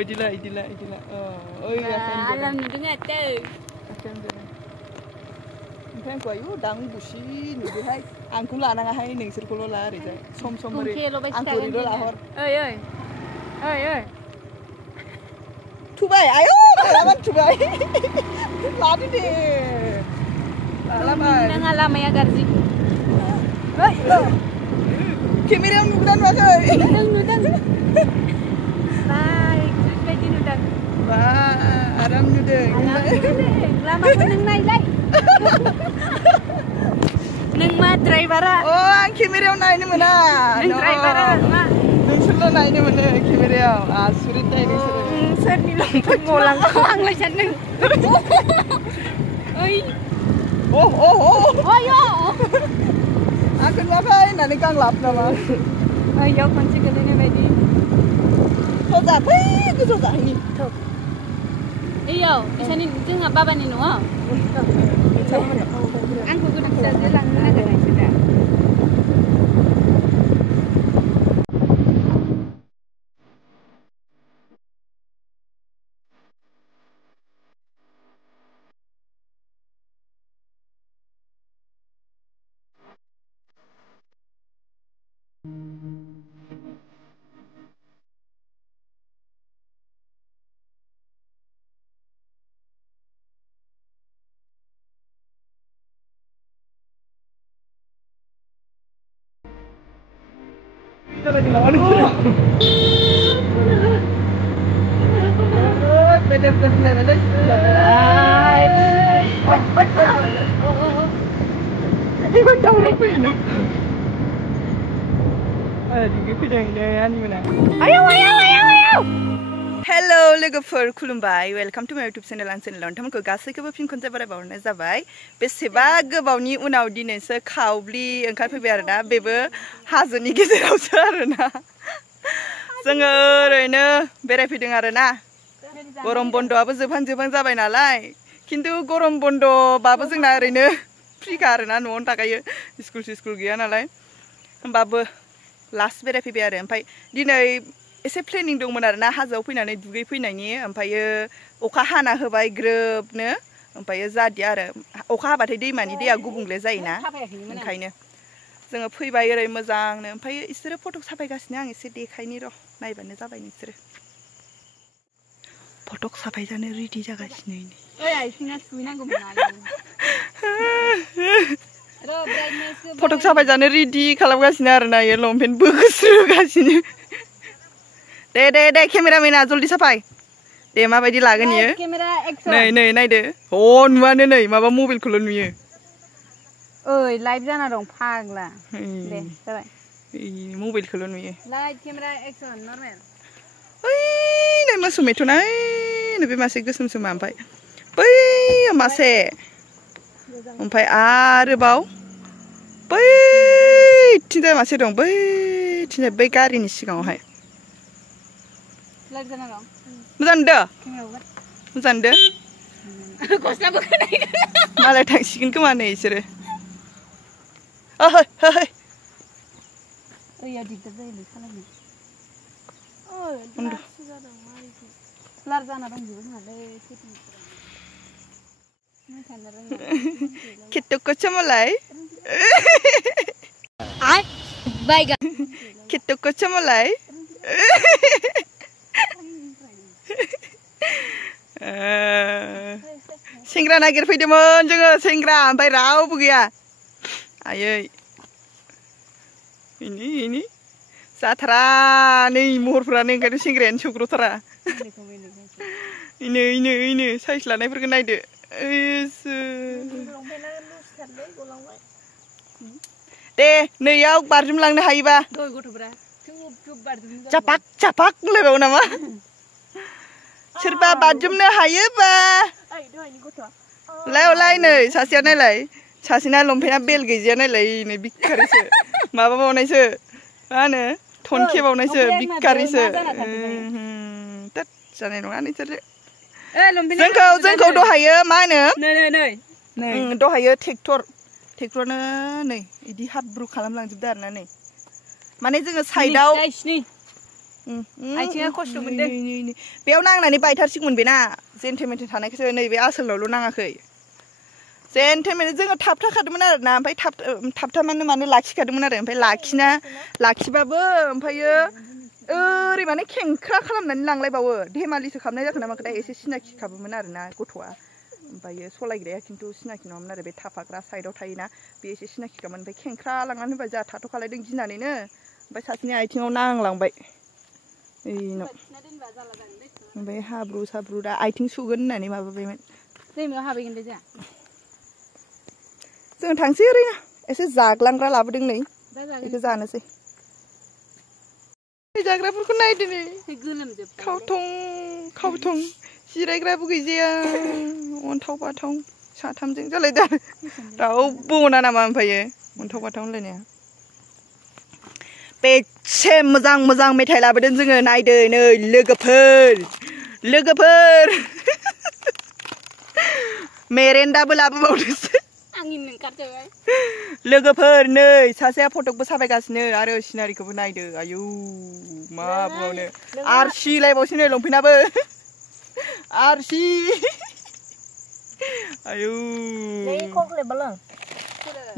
Idilah. Oh iya. Alam nudunya tuh. Kan kau itu dang busi nudu hai. Angku lah nang hai ning sirkulo lah reza. Som meri. Angku itu lahor. Oi. Tubai, ayo, alaman tubai. Lari deh. Alaman. Nang alam ya garzi. Kamera yang nudan pakai. Nudan. Baik, lagi nudan. Wah, aram nudan. Lama pun nang naik lagi. Nang ma driver. Oh, kamera yang naik ni mana? Nang driver ma. Nang solo naik ni mana kamera yang? Sulit ni sulit. Sir ni lompat ngolang lah nang. Oi. Oh. Ayo. Aku ngapain? Nanti kang lap nama. Ayo kunci kali ni bagi. Soja, aku soja ini. Iyo, isani jeung baba ni no. Angku guna saja lang na ganay sila. Hello, लोगोफोर खुलुमबाय welcome to माय YouTube channel आं channel नोंथांमोनखौ गासैखौबो फिन खनसे बारायबावनाय जाबाय बेसेबा गोबावनि उनाव दिनैसो खावब्लि ओंखारफैबाय आरोना बेबो हाजोनि गेजेरावसो आरोना जोङो ओरैनो बेरायफैदों आरोना गरम बन्दआबो जोबहां जाबाय नालाय खिन्थु गरम बन्दबाबो जोंना ओरैनो फ्रिखा आरोना न'आवनो थाखायो स्कुल गैया नालाय होमबाबो लास्ट बेरायफैबाय आरो ओमफ्राय दिनै एसे प्लेनिं दंमोन आरोना हाजोआव फैनानै दुगै फैनायनि ओमफ्रायो अखा हाना होबाय ग्रोबनो ओमफ्रायो जादिया आरो अखा हाबाथाय दैमानि दैया गुबुंले जायोना ओंखायनो जोङो फैबाय ओरै मोजांनो ओमफ्रायो इसोरो फट' साफायगासिनो आं एसे देखायनि र' नायबानो जाबाय नोंसोरो फट' साफायजानो रेडि जागासिनो ओइ आइथिंआ सुइनांगौमोन आरो फट' साफायजानो रेडि खालामगासिनो आरोना इयो लंपेन्ट बोगोस्रोगासिनो दे केमेरामेना जल्दी साफाय दे माबायदि लागोन इयो नै नायदो ह नुवानो नै माबा मबाइलखौल' नुयो ओइ लाइभ जाना दं फाग्ला दे जाबाय मबाइलखौल' नुयो लाइट केमेरा एक्सन नर्मेल ओइ नै मोसौ मेथ'नाय नै बे मासे गोसोमसोमा ओमफ्राय बै मासे ओमफ्राय आरोबाव बैथिंजाय मासे दं बैथिंजाय बै गारिनि सिगाङावहाय मोजां नुदो मालाय थांसिगोन खोमा नै इसोरो Ketuk mulai. Ketuk mulai. Sengra nagir fैदोंमोन जोङो सेंग्रा ओमफ्राय रावबो गैया आयै इनि जाथारा नै महरफोरानो ओंखायनो सेंग्रायानो सौग्रावथारा इनो साइज लानायफोरखौ नायदो दे नैयाव बारजुमलांनो हायोबा जापाक होनलायबावो नामा सोरबा बारजुमनो हायोबा लाय नै सासेया नायलाय सासेना लंपेन्टआ बेल गैजाया नायलाय नै बिखारिसो माबाबावनायसो मा होनो थनखेबावनायसो बिखारिसो तात जानाय नङा नोंसोरो जोंखौ दहायो मा होनो दहायो ट्रेक्टरनो नै इदि हाब्रु खालामलांजोबदो आरोना नै माने जोङो साइडआव आथिङा खस्थ' मोनदों बेयाव नांनानै बायथारसिगौमोन बेना जेन्थे मेन्थे थानायखौसो नैबे आसोलावल' नाङाखै जेन्थे मेन्थे जोङो थाबथाखादोंमोन आरो ना ओमफ्राय थाबथामानो माने लाखिखादोंमोन आरो ओमफ्राय लाखिबाबो ओमफ्रायो ओरै माने खेंख्रा खालामनानै लांलायबावो धेमालिसो खालामनाय जाखो नामा दा एसे सिनाखिखाबोमोन आरो ना गथ'आ ओमफ्रायो सलायग्राया खिन्थु सिनाखि नङामोन आरो बे थाफाग्रा साइडआव थायोना बे एसे सिनाखिखामोन ओमफ्राय खेंख्रा लांनानै होबाय जोंहा थाथ'खालायदों गिनानैनो ओमफ्राय सासेनि आथिङाव नांलांबाय ओइनाव ओमफ्राय हाब्रु साब्रु दा आथिं सुगोन होननानै माबाबायमोन दैमायाव हाबहैगोन दे जों थांसै ओरैनो एसे जाग्लांग्रा लाबोदों नै बेखौ जानोसै जाग्राफोरखौ नायदो नै खावथं जिरायग्राबो गैजाया अन्थाव बाथाव साथामजों जालायदा रावबो अना नामा ओमफ्रायो अन्थाव बाथाव होनलायनाया बेसे मोजां मेथाइ लाबोदों जोङो नायदो नै लोगोफोर मेरेन्दाबो लाबोबावदोंसो लोगोफोर नै सासेया फटकबो साफायगासिनो आरो सिनारिखौबो नायदो आयौ मा बुंबावनो आरसि लायबावसै नै लंपेन्टाबो आरसि आयौ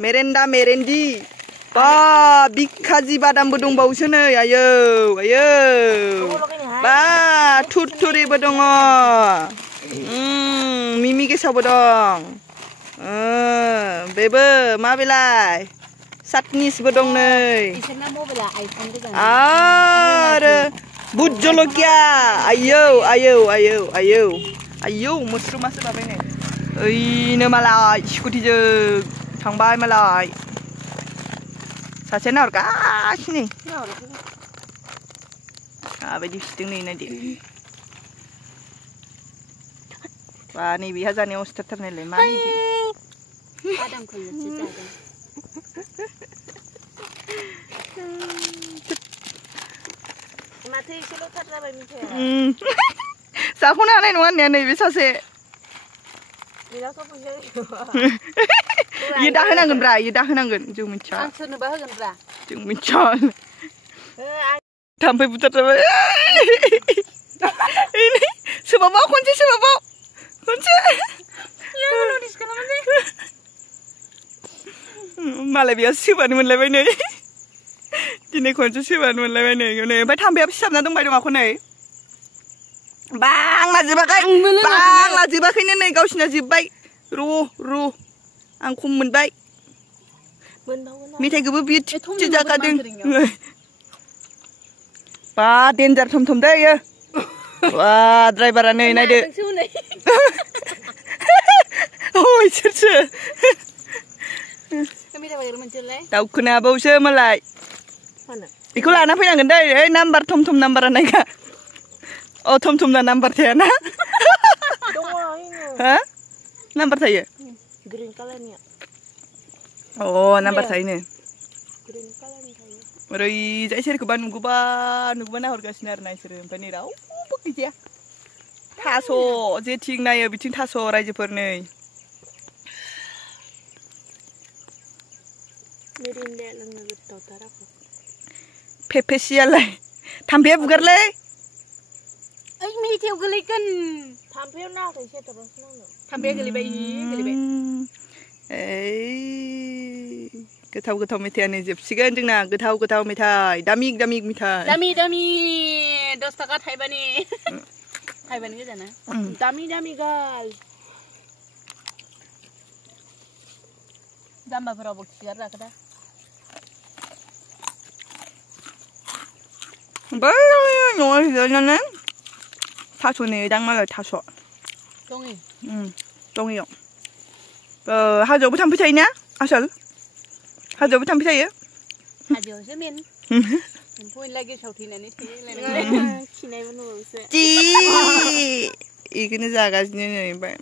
मेरेन्दी बा बिखाजी बादामबो दंबावोसो नै आयौ बा थुरथुरिबो दङ मिमि गेसावबो दं बेबो माबेलाय सातनिसबो दं नै आरो बुट जलकिया आयौ मोस्रोमासो लाबाय नै ओइनो मालाय स्कुटिजों थांबाय मालाय सासेया नाहरगासिनो माबायदि फिसिदों नै नायदो बा नैबेहा जानायाव सिथारथारनायलाय मा जाख'नो हानाय नङा होननाया नैबे सासे इयो दाहोनांगोनब्रा इयो दाहोनांगोन जों मिथिया जों मिथिया थाम्फै बुथारजाबाय सोबाबाव खनसे मालाय बेयाव सोबानो मोनलायबाय नै दिनै खनसे सोबानो मोनलायबाय नै ओमफ्राय थाम्फैयाबो सिथाबना दंबाय दं आखौ नै बांला जोबाखैनो नै गावसिना जोब्बाय र' आं खम मोनबाय मेथाइखौबो बियो थिगसे जाखादों बा देन्जार थम दै इयो बा ड्राइभारा नै नायदो सोरसो दावखोनाबावसो मालाय बेखौ लाना फैनांगोन दै ओइ नाम्बार थम नाम्बारा नायगा अ थम ना नाम्बार थायाना हा नाम्बार थायो ग्रीन कालारनिया अ नाम्बार थायोनो ओरैजाय सोरखौबा नुगौबा नाहरगासिनो आरो ना इसोरो ओमफ्राय नै रावबो गैजाया थास' जेथिं नायो बिथिं थास' रायजोफोर नै फेफेसियालाय थाम्फैया बुगारलै मेथायाव गोलैगोन थाम्फैयाव नाङाखै सेथाबावसो नांदों थाम्फैया गोलैबाय गोथाव मेथायानो जोबसिगोन जोंना गोथाव मेथाइ दामिक मेथाइ दामि 10 थाखा थाइबानि गोजाना दामि गाल जाम्बाफोरावबो खिगार जाखोदा बै न'आव जिरायनानै थास' नेदां मालाय थास' दङ इयाव हाजोआवबो थाम्फै थायोना आसल हाजोआवबो थाम्फै थायो हाजोआवसो मेन एम्फौ एनला गेसाव थैनानै थायो खिनायबो नुबावोसो इखौनो जागासिनो नै ओमफ्राय